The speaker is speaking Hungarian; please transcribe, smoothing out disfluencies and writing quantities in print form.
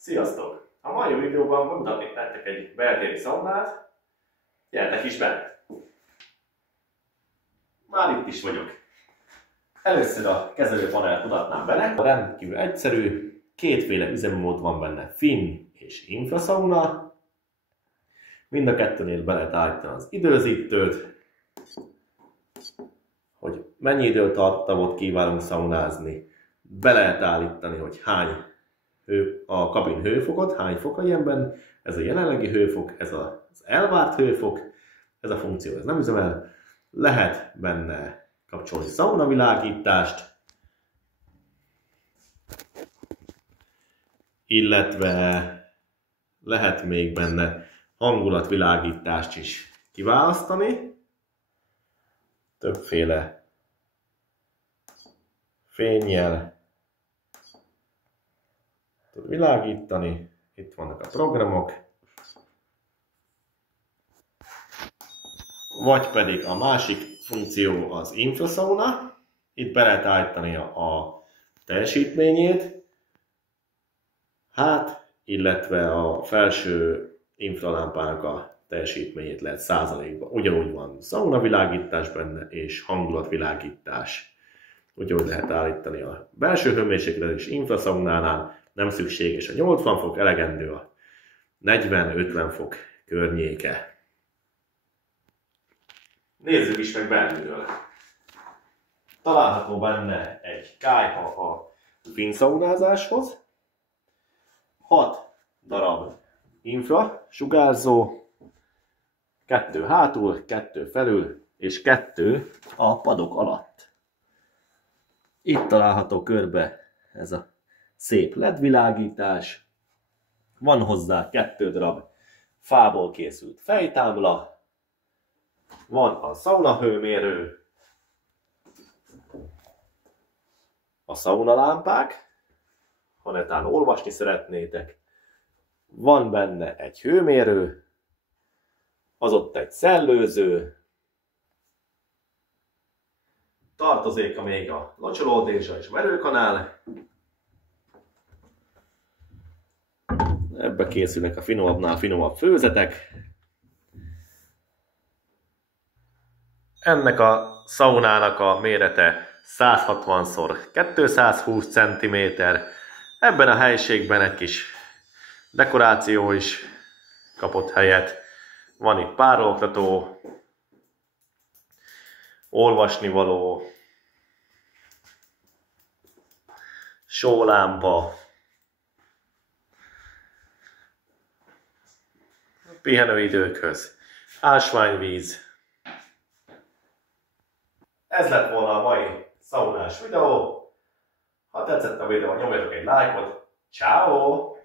Sziasztok! A mai videóban bemutatnék nektek egy beltéri szaunát. Gyertek is be! Már itt is vagyok. Először a kezelőpanelt mutatnám bele. Rendkívül egyszerű, kétféle üzemmód van benne, finn és infraszauna. Mind a kettőnél be lehet állítani az időzítőt, hogy mennyi időtartamot kívánunk szaunázni. Be lehet állítani, hogy hány a kabin hőfokot, hány fok legyen benne, ez a jelenlegi hőfok, ez az elvárt hőfok, ez a funkció ez nem üzemel. Lehet benne kapcsolni szaunavilágítást, illetve lehet még benne hangulatvilágítást is kiválasztani. Többféle fénnyel tud világítani. Itt vannak a programok. Vagy pedig a másik funkció az infrasauna. Itt be lehet állítani a teljesítményét. Illetve a felső infralámpának a teljesítményét lehet százalékban. Ugyanúgy van szaunavilágítás benne és hangulatvilágítás. Ugyanúgy lehet állítani a belső hőmérsékletet és infraszaunánál. Nem szükséges a 80 fok, elegendő a 40-50 fok környéke. Nézzük is meg belülről. Található benne egy kályha a finn szaunázáshoz. 6 darab infra sugárzó, 2 hátul, 2 felül és 2 a padok alatt. Itt található körbe ez a szép LED világítás. Van hozzá 2 darab fából készült fejtábla. Van a szaunahőmérő, a szaunalámpák, ha netán olvasni szeretnétek. Van benne egy hőmérő, az ott egy szellőző, tartozéka még a locsolódézsa és verőkanál. Ebbe készülnek a finomabbnál finomabb főzetek. Ennek a szaunának a mérete 160x220 cm. Ebben a helyiségben egy kis dekoráció is kapott helyet. Van itt párologtató, olvasnivaló, sólámpa, pihenőidőkhöz, ásványvíz. Ez lett volna a mai szaunás videó. Ha tetszett a videó, nyomjatok egy lájkot. Ciao.